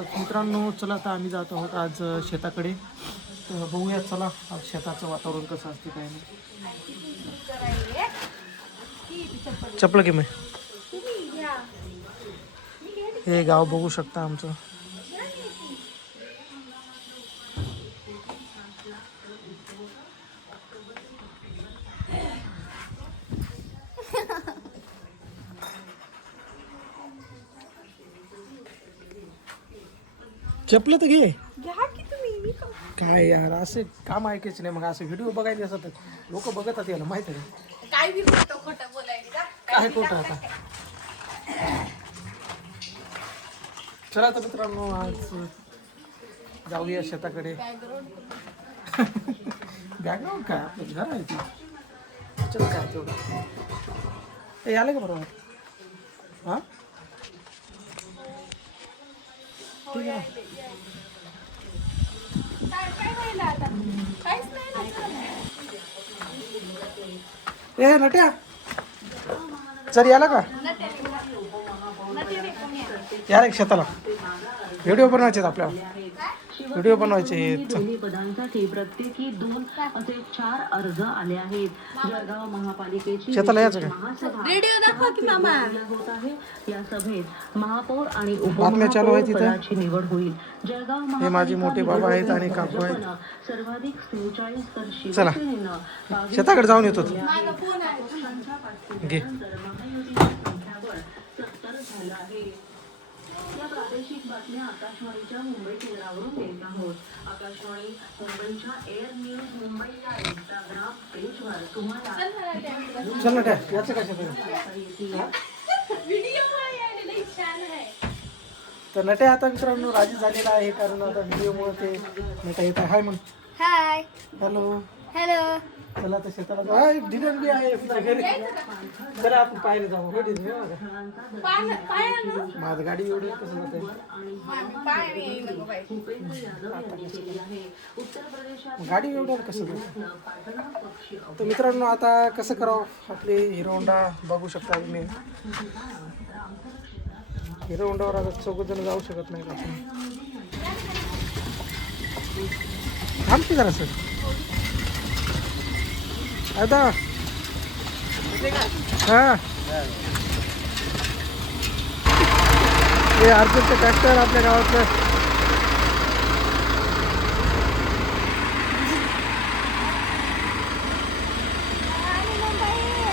तर मित्रांनो चला आता आम्ही जात आहोत आज शेताकडे. तर बघूया चला आज शेताचं वातावरण कसं असते काय नाही. चपलं की मी हे गाव बघू शकता आमचं. चपलं तर घे. काय यार असे काम ऐकायचे नाही, मग असं व्हिडिओ बघायचे असतात लोक बघतात याला माहिती आहे काय बी खोटं बोलायचं. काय खोटं आता. चला तर मित्रांनो आज जाऊया शेताकडे. बॅकग्राऊंड काय आपलं घर आहे ते. चल काय तेवढं ते आलं का बरोबर. हां ठीक आहे. ए नट्या चल याला का यार एक शेताला व्हिडिओ बनवायचे आपल्याला. व्हिडिओ बनवायचे दोन्ही पदांसाठी प्रत्येकी 2 असे 4 अर्ज आले आहेत. जळगाव महापालिकेची शेताला यायचं का? व्हिडिओ दाखवा की मामा. होत आहे. या सभेत महापौर आणि बातम्या चालू आहेत उपमहापौर इथं. पदाची निवड होईल. जळगाव हे माझे मोठे बाबा आहेत आणि काकू आहेत. सर्वाधिक 47 तर चला शिवसेनेनं 22 शेताकडे जाऊन येतो. माझा फोन आहे. घे. महायुतीच्या संख्याबळ 70 झालं आहे. या प्रादेशिक बातम्या आकाशवाणीच्या मुंबई केंद्रावरून देत आहोत. आकाशवाणी मुंबईच्या एअर न्यूज मुंबई या इंस्टाग्राम पेजवर तुम्हाला चल नट्या याचं काय शेतात. व्हिडिओ आहे छान आहे. तर नट्या आता मित्रांनो राजी झालेला आहे कारण आता व्हिडिओमुळे ते नट्या येत आहे. हाय म्हण. Hi hello hello. चला तर शेताला जाऊ. हाय डिनर बी आहे आपल्या घरी. चला आपण पाहायला जाऊ. हो डिनर माझं गाडी एवढी कसं जाते. गाडी एवढं कसं जाते. तर मित्रांनो आता कसं करावं. आपले हिरो होंडा बघू शकता तुम्ही. हिरो होंडावर आता 4 जण जाऊ शकत नाही आपण. थांबते जरा सर आता. हां हे अर्जुनचं ट्रॅक्टर आपल्या गावातलं.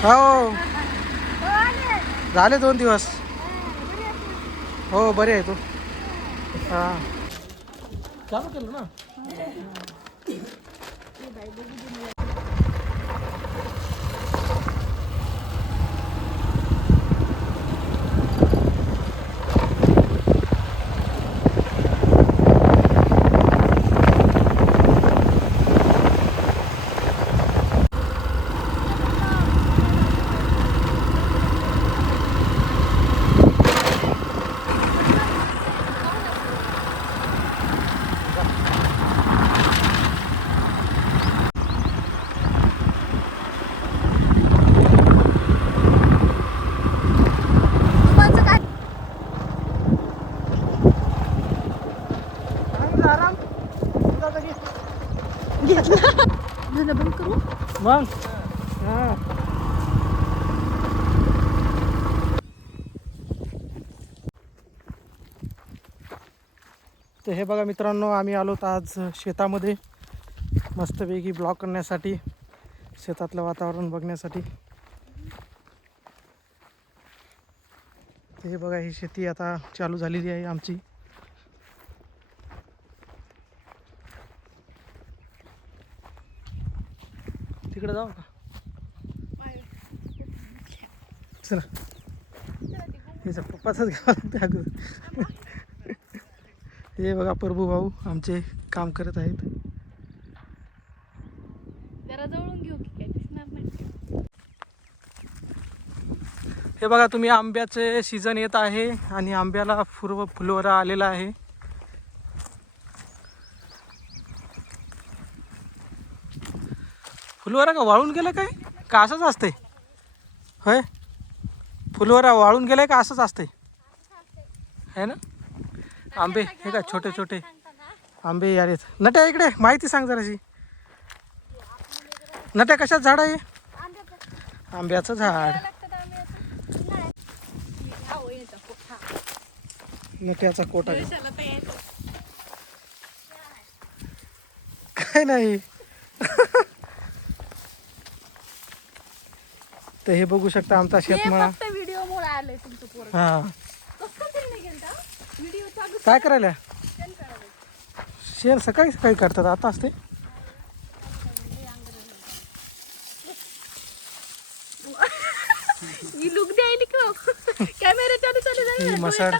हो झाले 2 दिवस. हो बरे आहे तू. हां चालू केलं ना. बंद करू मग हां तर हे बघा मित्रांनो आम्ही आलो आज शेतामध्ये मस्तपैकी ब्लॉग करण्यासाठी. शेतातलं वातावरण बघण्यासाठी. हे बघा ही शेती आता चालू झालेली आहे आमची. तिकडे जाऊ का. चला हिचा पप्पाचाच घ्यावा लागतं अगोदर. हे बघा प्रभू भाऊ आमचे काम करत आहेत. जरा जवळून घेऊ की काय दिसणार नाही. हे बघा तुम्ही आंब्याचे सीझन येत आहे आणि आंब्याला फुलवरा आलेला आहे. फुलवरा का वाळून गेला काय का असंच असते. होय फुलवरा वाळून गेलाय का असंच असते है ना. आंबे हे का छोटे छोटे आंबे आहेत. नट्या इकडे माहिती सांग जराशी. नट्या कशात झाड आहे? आंब्याचं झाड. नट्याचा कोट आहे. काय नाही. तर हे बघू शकता आमचा शेतमाळा. व्हिडिओ मुळे आले तुमचं पोरं. हा कसं तरी नाही गेलता व्हिडिओ चालू काय करायला? शेण करायला. शेण सकाळी सकाळी करतात आता असते. ही लुक द्यायली का कॅमेरा चालू चालू ही झाला मसाड.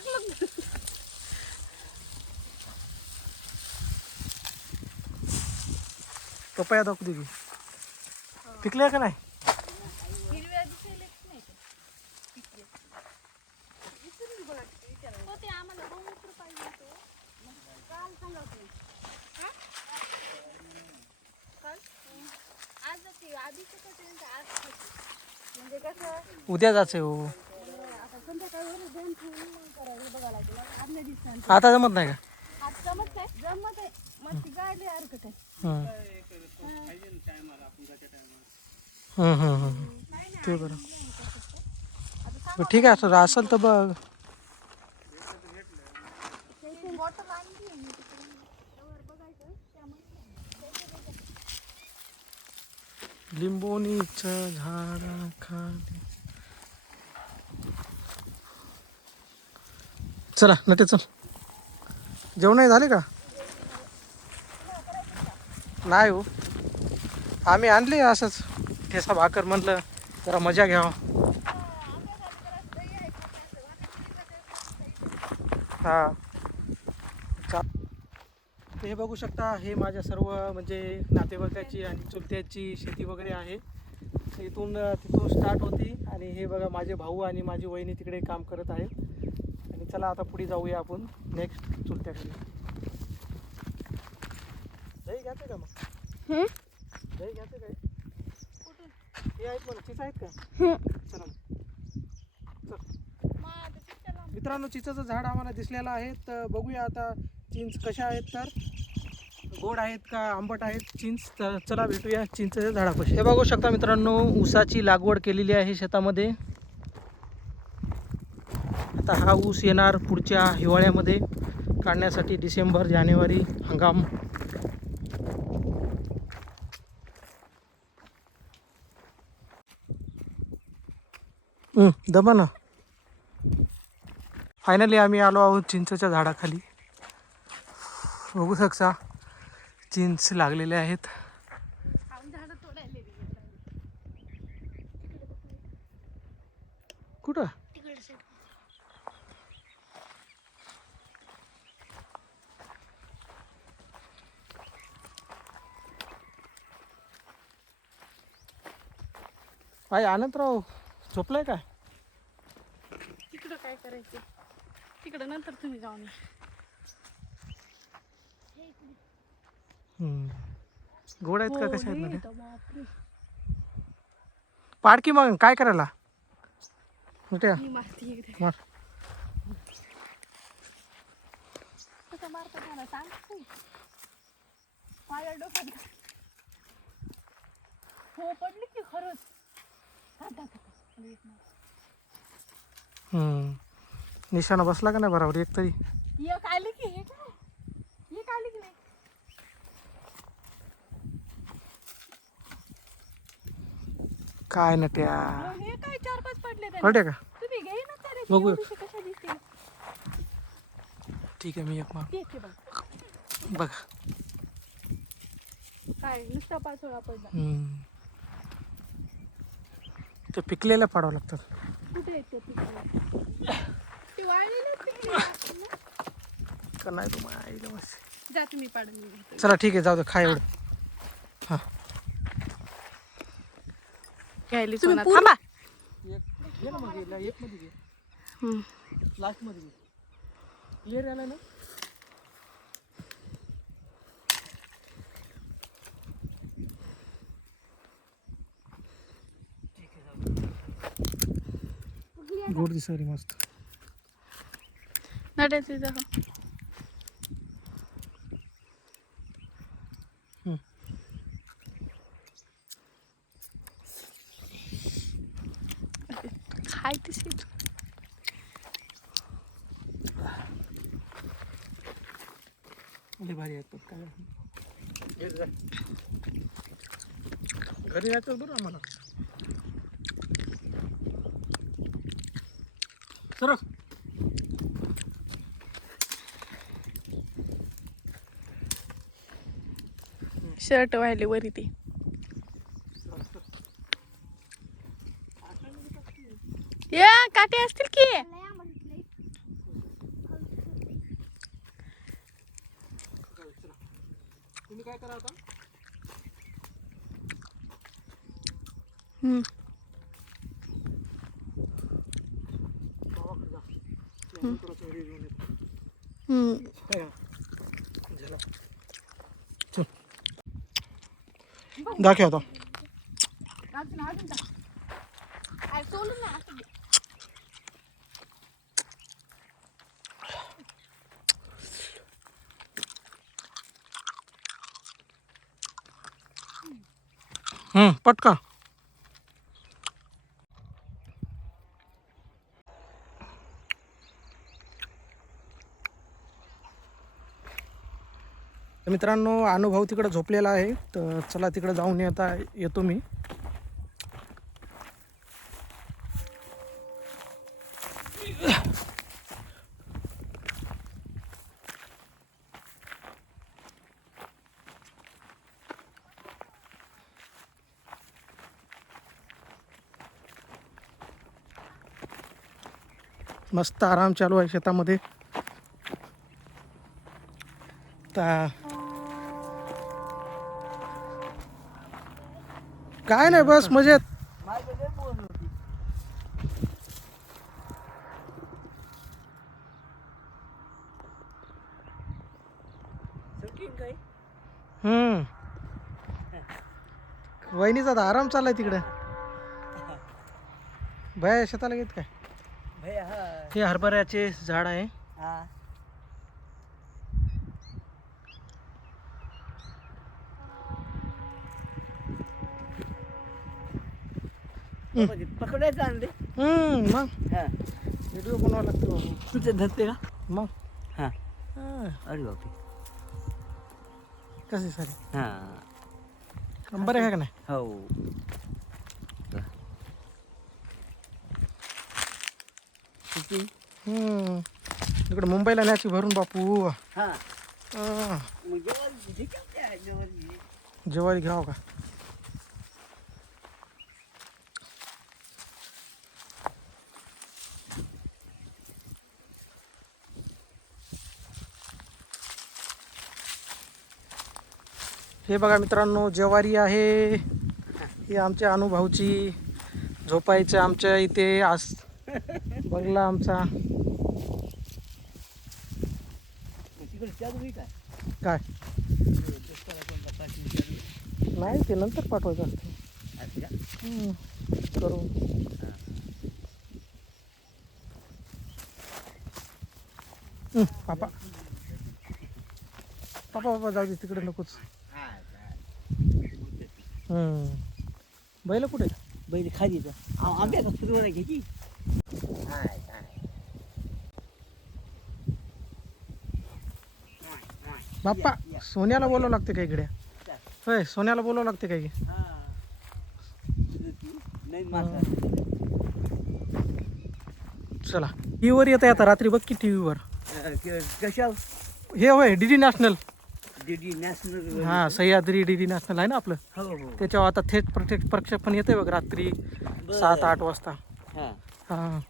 पपया दाखवू दे की. पिकले का नाही? हिरव्या दिसायलाच नाही ते. पिकले. विचारून बघा किती विचारावं. हो, ते आम्हाला 2 लिटर पाहिजे होतं. मग काल सांगा तुम्ही. हा? काल? आज ते आधीच कसं आज खायचं. म्हणजे कसं उद्या जायचं हो. आता संध्याकाळी दोन ठेवून करायला बघायला लागेल. आदल्या दिवसांनी. आता जमत नाही का? आज जमत आहे जमत आहे. मग ती गायले हरकत आहे. ते बरं. ठीक आहे असं असेल तर बघ. बॉटल आणली मी तिकडून. त्यावर बघायचं त्यामध्ये लिंबोणीचं झाडाखाली. चला नटे चल. जेवण झाले का? नाही हो, आम्ही आणले असंच ठेसा भाकर. म्हटलं जरा मजा घ्यावं. हा हे बघू शकता. हे माझ्या सर्व म्हणजे नातेवाईकाची आणि चुलत्याची शेती वगैरे आहे. तिथून स्टार्ट होती. आणि हे बघा माझे भाऊ आणि माझी वहिनी तिकडे काम करत आहेत. आणि चला आता पुढे जाऊया आपण नेक्स्ट चुलत्याकडे. दही घ्यायचं का मग? दही घ्यायचं काय? हे आहेत मला चिंच आहेत का? चला चल. मित्रांनो चिंचेचं झाड आम्हाला दिसलेलं आहे. तर बघूया आता चिंच कशा आहेत. तर गोड आहेत का आंबट आहेत चिंच. तर चला भेटूया चिंचेच्या झाडापाशी. हे बघू शकता मित्रांनो ऊसाची लागवड केलेली आहे शेतामध्ये. आता हा ऊस येणार पुढच्या हिवाळ्यामध्ये काढण्यासाठी. डिसेंबर जानेवारी हंगाम. दबा ना. फायनली आम्ही आलो आहोत चिंचेच्या झाडाखाली. बघू शकता चिंच लागलेले आहेत. झाडं तोडायला कुठं? तिकडे आई आनंदराव झोपलाय का? तिकडं काय करायचं तिकडं नंतर तुम्ही जाऊन या. गोड आहेत का कशा आहेत हो, मध्ये? बापरे. पाडकी मग काय करायला? मोठ्या ही मारती एकदा. मार. कसं मारतात मला सांग तू. माझ्या डोक्यात घाल. हो पडली की खरंच. निशाणा बसला का नाही बरोबर एक तरी? एक आली की हे काय? एक आली की नाही? काय नट्या. हे काय 4-5 पडले त्याने. पडले का? तुम्ही घेई ना तरी बघूया. कशा दिसतील. ठीक आहे मी एक मार. ठीक आहे बघ. बघा काय नुसता पाचोळा पडला. ते पिकलेल्या पाडावं लागतात. कुठे आहेत ते पिकले? ते वाळलेले पिकले का नाही तुम्हाला आईला बस. जा तुम्ही पाडून घेतो. चला ठीक आहे जाऊ दे खा एवढं. हां घ्यायली सोना थांबा. एक घे ना मग एक मध्ये घे. लास्ट मध्ये घे. क्लिअर आला ना? गोड दिसली मस्त. नटायचं दाखव. लय भारी आहेत पण काय घेत जा. घरी जायचं बरं आम्हाला सर. शर्ट व्हायले वरी ती. या काटे असतील की. तुम्ही काय करा आता हम्म. गावाकडे जा. थोडंसं व्हिडिओ घेऊन येतो. हम्म. झालं. चल दाखव आता. पटका. तर मित्रांनो अनुभव तिकडे झोपलेला आहे तर चला तिकडे जाऊन येतो मी. मस्त आराम चालू आहे शेतामध्ये. काय नाही बस मजेत. वहिनीचा आता आराम चाललाय तिकडे. भया शेताला घेत काय. हे हरभऱ्याचे झाड आहे. पकडायचं आणले मग व्हिडिओ बनवावं लागतो बाबा. तुझे धरते का मग हां हा, अरे बापरे कसे सारे हां बरे आहे का नाही. हो किती इकडे मुंबईला न्यायची भरून बापू. हां हा, मग जेवण ठीक आहे जेवण जेवायला घ्यावं का. हे बघा मित्रांनो ज्वारी आहे. ही आमच्या अनुभवची झोपायचं आमच्या इथे आज बंगला आमचा. तिकडे चालू आहे काय काय नाही ते नंतर पाठवायचं असतं करून. पापा पापा पापा जाऊ दे तिकडे नकोच. बैल कुठे. बैल खाली आंब्याचा सुरुवात घ्यायची बाप्पा सोन्याला बोलावं लागते काय इकडे. होय सोन्याला बोलावं लागते काय की. चला टी व्हीवर येत आहे आता रात्री बघ की टी व्हीवर. कशा हे होय D D national. DD national हां सह्याद्री डी डी नॅशनल आहे ना आपलं. हो हो त्याच्यावर आता थेट प्रक्षेपण येते बघ रात्री 7-8 वाजता. हां हां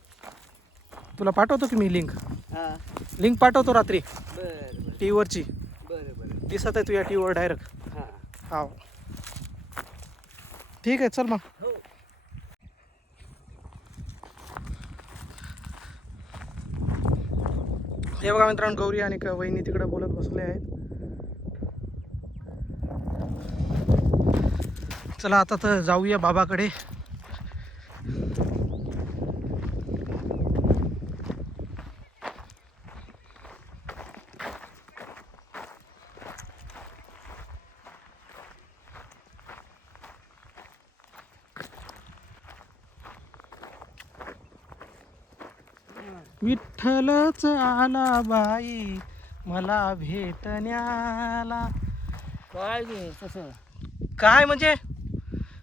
तुला पाठवतो की मी लिंक हां पाठवतो रात्री बरं टी व्हीवरची. बरं बरं दिसत आहे तुझ्या टी व्हीवर डायरेक्ट. हां हो ठीक आहे चल मग. हो हे बघा मित्रांनो गौरी आणि वहिनी तिकडे बोलत बसले आहेत. चला आता तर जाऊया बाबाकडे. विठ्ठलच आला बाई मला भेटण्याला. काय नाही तसं. काय म्हणजे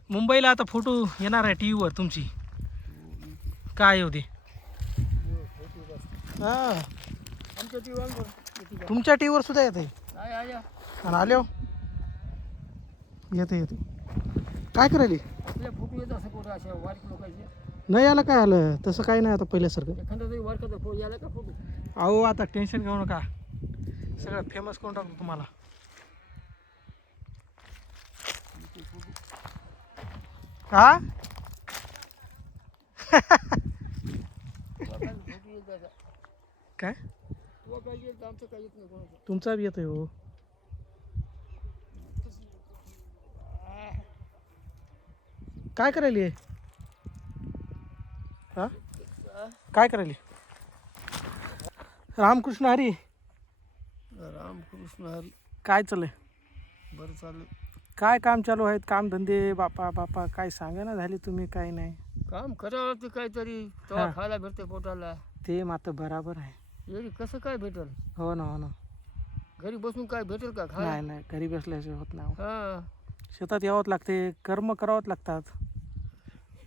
मुंबईला आता फोटो येणार आहे टी व्हीवर तुमची. काय येऊ दे. हा आमच्या टीव्हीवर तुमच्या टी व्हीवर सुद्धा येते. काय आल्या आणि आलो येते येते. काय करायली आपल्या फोटो येत असं कुठं अशा वाईट लोकांचे. नाही आलं काय आलं तसं काही नाही आता पहिल्यासारखं. एखादा तरी वारकाचा फोटो याला का फोटो. अहो आता टेन्शन घेऊ नका सगळं फेमस करून टाकतो तुम्हाला. हा फोटो येत जायचा. काय तुला काय येत आमचं काही येत नाही कोणाचं. तुमचा बी येतोय हो. काय करायली हा काय करायली. रामकृष्ण हरी. रामकृष्ण हरी. काय चाललंय. बरं चाललं. काय काम चालू आहेत काम धंदे बापा बापा काय सांगा ना झाली तुम्ही. काय नाही काम करावं लागतं काहीतरी तेव्हा हा. खायला भेटते पोटाला. ते मात्र बराबर आहे. एरी कसं काय भेटल. हो ना हो ना. घरी बसून काय भेटेल का खायला. नाही नाही घरी बसल्याशिवाय होत नाही हो. हा शेतात यावंच लागते कर्म करावंच लागतात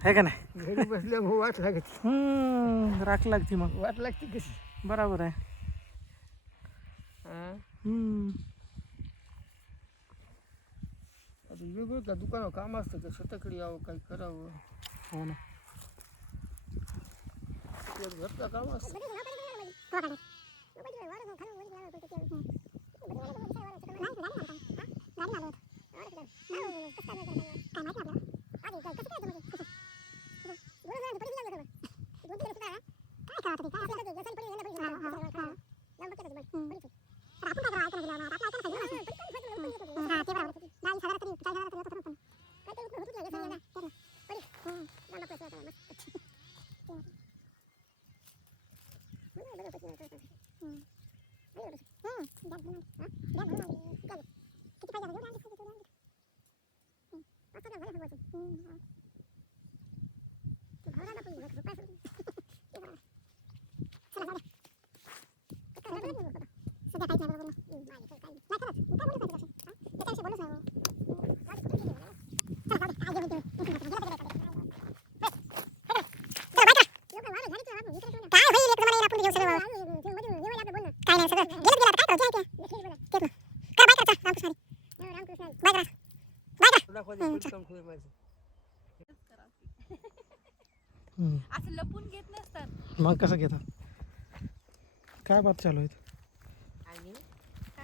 है का नाही. घरी बसल्या वाट लागते. राख लागते मग. वाट लागते कशी. बराबर आहे. हा. आता वेगळं का दुकानावर काम असतं का शेताकडे यावं काही करावं. हो ना. घरचं काम असतं. असं लपून घेत नसतात. मग कसं घेतात. काय बात चालू आहेत.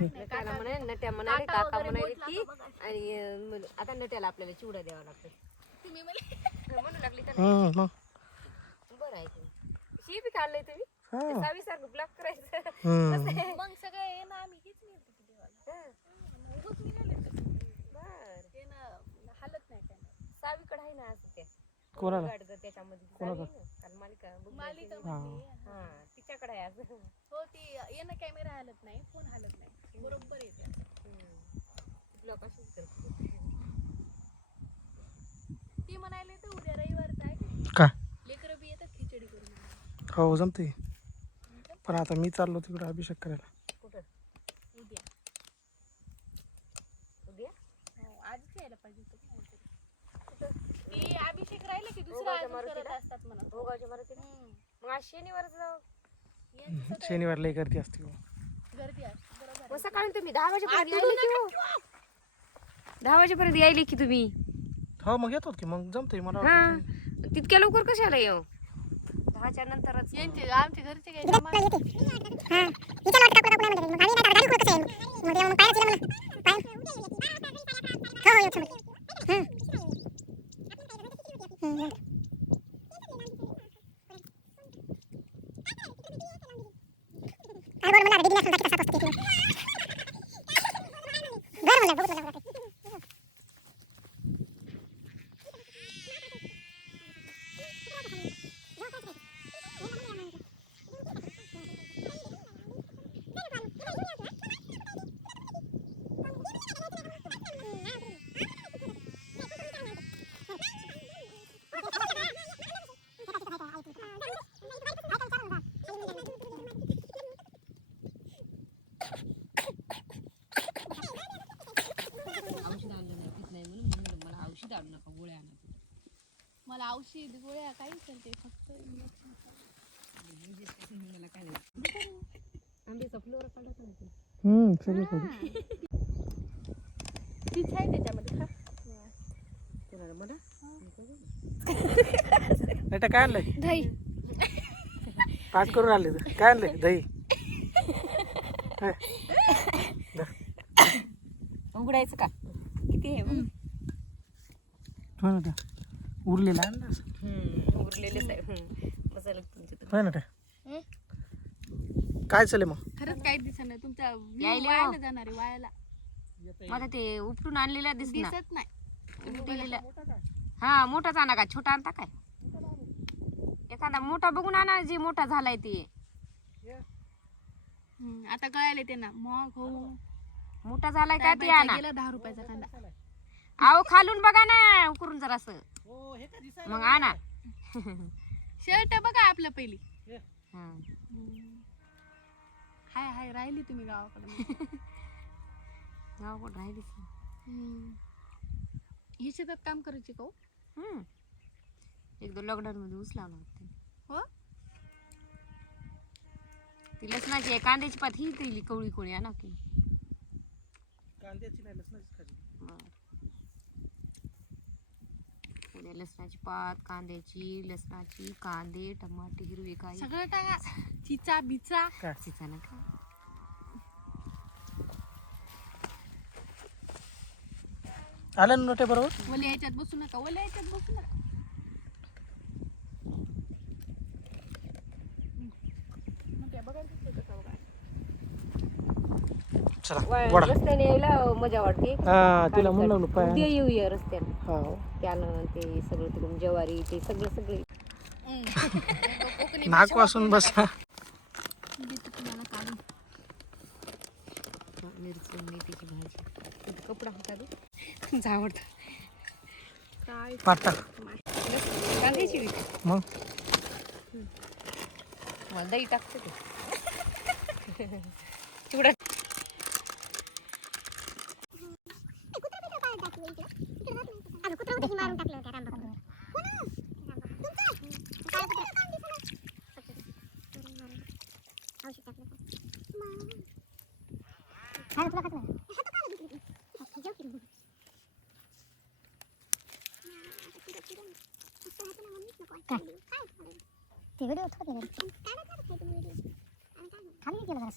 नट्याला म्हणे नट्या म्हणाले काका म्हणाले की आणि आता नट्याला आपल्याला चिवडा द्यावा लागतो. तुम्ही मला म्हणू लागली तर मग बरं आहे शी बी काढलंय तुम्ही. हा. सावी सारखं ब्लॉक करायचं. मग सगळं ये ना आम्ही हेच नेलं होतं देवाला. उगाच मी नाही नेलं. बर ते ना हालत नाही काय नाही. सावीकडे आहे ना असं त्या कोणाला गाडगं त्याच्यामध्ये कोणाला? सावी आहे ना, कारण मालिका बघ मालिका हा. मधली हा तिच्याकडे आहे असं. हो ती येणं कॅमेरा हालत नाही फोन हालत नाही बरोबर येते. ब्लॉक अशीच करते. ती म्हणाले तर उद्या रविवारचा आहे काय लेकरं बी येतात खिचडी करून. हो जमते. पण आता मी चाललो तिकडे अभिषेक करायला. कुठं उद्या उद्या हो आजच यायला पाहिजे होतं काहीतरी. ती अभिषेक राहिले की दुसरं अजून करत असतात म्हणा. भोगावच्या मराठी मग आज शनिवार जाऊ. यांचं सगळं शनिवार लई गर्दी असते हो. गर्दी असते बरोबर मग सकाळी तुम्ही 10 वाजेपर्यंत यायले की हो? 10 वाजेपर्यंत यायले की तुम्ही. हो मग येतो की मग जमते मला हा वाटतं. तितक्या लवकर कशाला येऊ. 10च्या नंतरच यांचे आमच्या घरचे काही कामं मला औषध गोळ्या काही चालते फक्त इंजेक्शन. आंब्याचा फ्लोअर काढत होती. सगळं खाऊ. तीच आहे त्याच्यामध्ये खा. कोणाला मला नाही तर काय आणलंय दही पाच करून आणले तर काय आणलंय दही उघडायचं का किती आहे बघ. होय ना त्या उरलेला आणलं उरलेलेच आहे मसाला तुमच्या होय ना त्या काय चालेल मग खरंच काही दिसत नाही तुमच्या यायला वायाला जाणार आहे वायाला मला ते उपटून आणलेला दिसणार दिसत नाही. उपटलेला हा मोठाच आणा का छोटा आणता काय एखादा मोठा बघून आणा जी मोठा झालाय ते आता कळायला ते ना मग हो मोठा झालाय का ते आणा. गेला 10 रुपयाचा कांदा. अहो खालून बघा ना उकरून जरासं मग आणा. शर्ट बघा आपल्या पहिली हा. हाय हाय राहिली तुम्ही गावाकडे गावाकडं राहिलीच हे शेतात काम करायचे का हो? एकदा लॉकडाऊन मध्ये उचलावलं होतं हो ती लसणाची आहे, कांद्याची पात ही दिली कवळी कोळी आणा की कांद्याची नाही लसणाचीच खाली उद्या लसणाची पात कांद्याची लसणाची कांदे टमाटे हिरवे काय सगळं टाका चिचा बिचा चिचा ना का आलं ना नोटे बरोबर ओल्या याच्यात बसू नका ओल्या याच्यात बसू नका. चला वडा रस्त्याने यायला मजा वाटते हा तिला म्हणलं ना पाय उद्या येऊया रस्त्याने हा त्यानं ते सगळं तिकडून ज्वारी ते सगळे नाक वासून बसा देते तुम्हाला काढून. मिरची मेथीची भाजी कपडा होता ते आवडतं काय पाटा कांद्याची बी. मग मला दही टाकते ते चिवडा ते व्हिडिओ होत नाही खाली गेलं जरा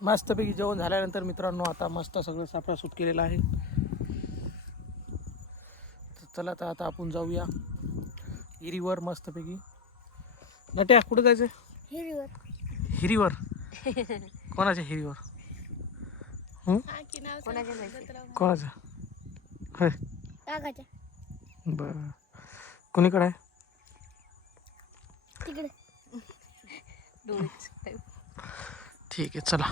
मस्तपैकी जेवण झाल्यानंतर मित्रांनो आता मस्त सगळं साफरासूट केलेलं आहे तर चला तर आता आपण जाऊया हिरीवर मस्तपैकी नट्या कुठं जायचं हिरीवर कोणाच्या हिरीवर कोणाच्या जायचं कोणाच्या होय बरं कोणीकडे आहे तिकडे ठीक आहे चला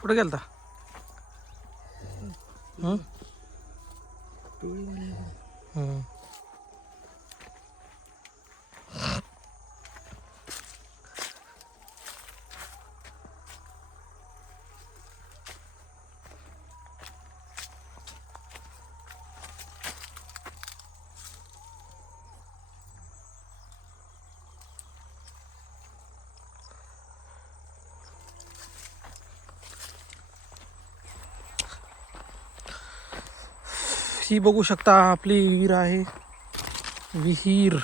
कुठे गेलता ही बघू शकता आपली विहीर आहे विहीर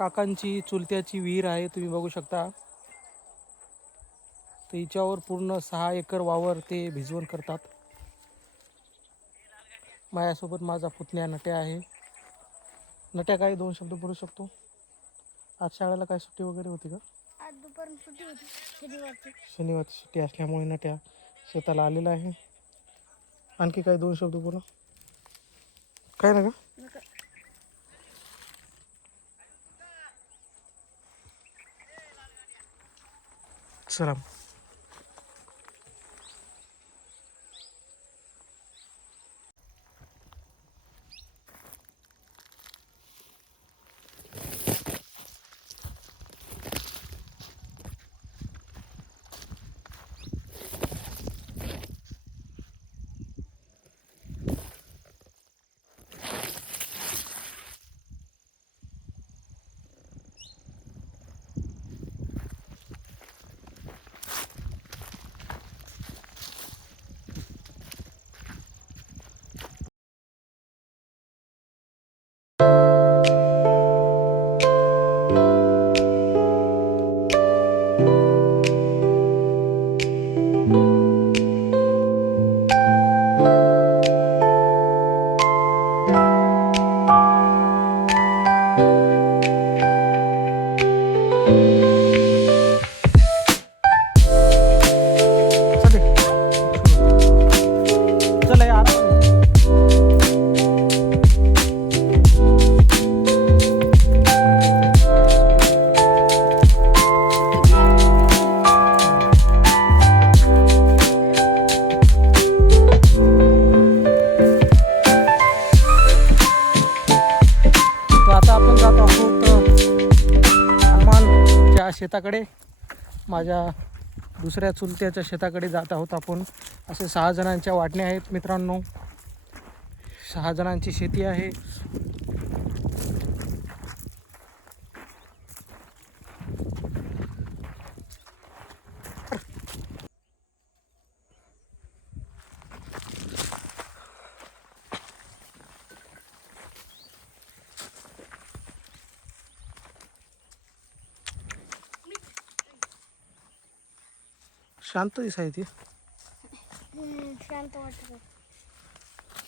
काकांची चुलत्याची विहीर आहे, तुम्ही बघू शकता. तर हिच्यावर पूर्ण 6 एकर वावर ते भिजवण करतात. माझ्यासोबत माझा पुतण्या नट्या आहे. नट्या काय 2 शब्द बोलू शकतो? आज शाळेला काय सुट्टी वगैरे होती का? आज दुपारून सुट्टी होती शनिवारची. शनिवारची सुट्टी असल्यामुळे नट्या शेताला आलेला आहे. आणखी काय 2 शब्द बोला. काय ना का? चला. चला यार. तर आता आपण जात आहोत हनुमानच्या शेताकडे. माझ्या दुसऱ्या चुलत्याच्या शेताकडे जात आहोत आपण. असे 6 जणांच्या वाटण्या आहेत मित्रांनो. 6 जणांची शेती आहे. शांत दिसाय ती. शांत वाटत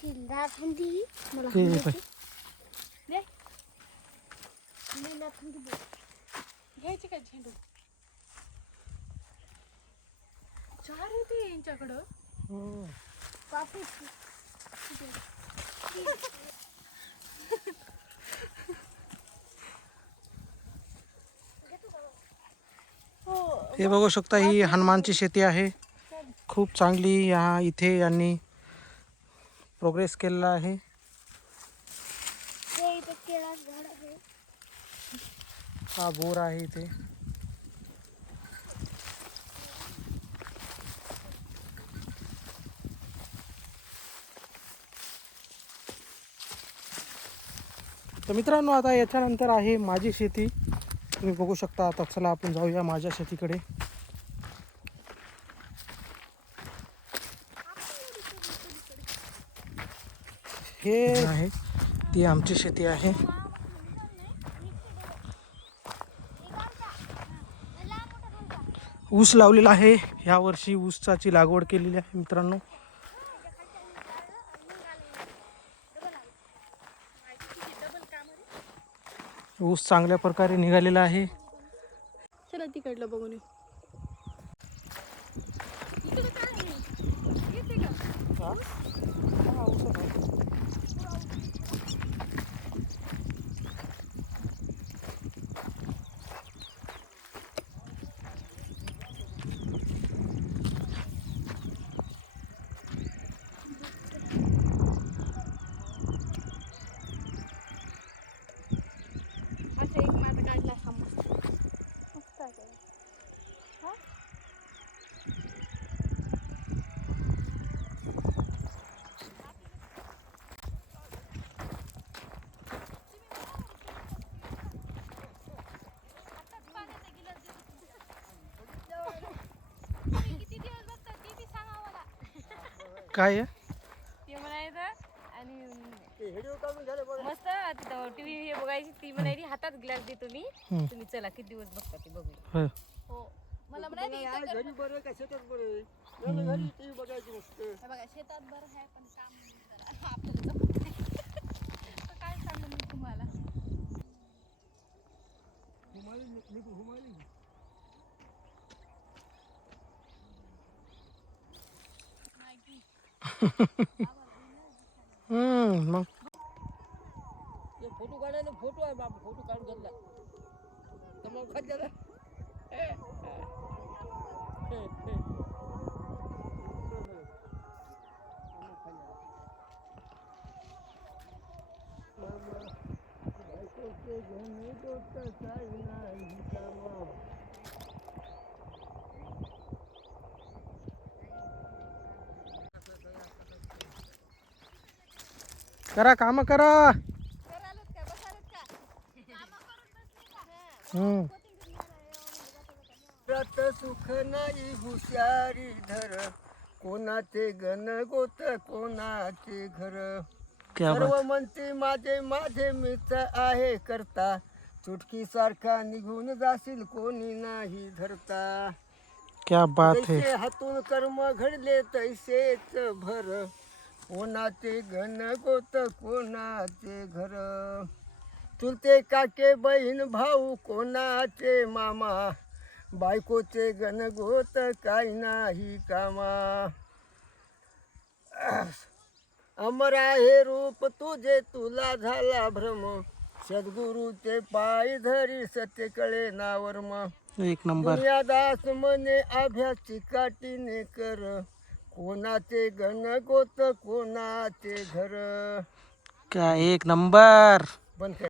नीला थंडी मला हे हलवायची. दे नीला थंडी बघ. घ्यायची काय झेंडू? 4 येते यांच्याकडं. पापी हे बघू शकता, ही हनुमानची शेती आहे. खूप चांगली इथे यांनी प्रोग्रेस केलेला आहे. हे इथे केळाचं झाड आहे. हा बोर आहे इथे. तर मित्रांनो, आता याच्यानंतर आहे माझी शेती. तुम्ही बघू शकता. आता चला आपण जाऊया माझ्या शेतीकडे. हे आहे ती आमची शेती आहे. ऊस लावलेला आहे. ह्या वर्षी ऊसाची लागवड केलेली आहे मित्रांनो. ऊस चांगल्या प्रकारे निघालेला आहे. चला तिकडलं बघून येऊ. इकडे काय आहे? येते का? असं एक माझं काढला हा मस्त आहे. हा? काय आहे? ते म्हणायचं आणि मस्त तिथं टीव्ही हे बघायची ती म्हणायची हातात ग्लास देतो मी तुम्ही चला किती दिवस बघता ती बघूया होय. हो मला म्हणाली इथं कर. घरी बरं का शेतात बरं घरी टी व्ही बघायची मस्त. हे बघा शेतात बरं आहे पण काम नाही जरा आपल्याला जमत नाही. आता काय सांगू मी तुम्हाला मग फोटो काढायला फोटो आहे बाबा फोटो काढून घेतला मग खाल्ल्याला करा काम करा. करायलाच का बसायलाच का कामं करून बसले का रत सुख नाही हुशारी धर कोणाचे गण गोत कोणाचे घर क्या सर्व बात. म्हणते माझे माझे मित्र आहे करता चुटकी सारखा निघून जाशील कोणी नाही धरता क्या बात है. जैसे हातून कर्म घडले तैसेच भर कोणाचे गण गोत कोणाचे घर चुलते काके बहीण भाऊ कोणाचे मामा बायकोचे गण गोत काही नाही कामा अमर आहे रूप तुझे तुला झाला भ्रम सद्गुरूचे पाय धरी सत्य कळे ना वर्म एक नंबर. दुनियादास मने अभ्यास चिकाटीने कर कोणाचे गण गोत कोणाचे घर क्या एक नंबर. बंद कर.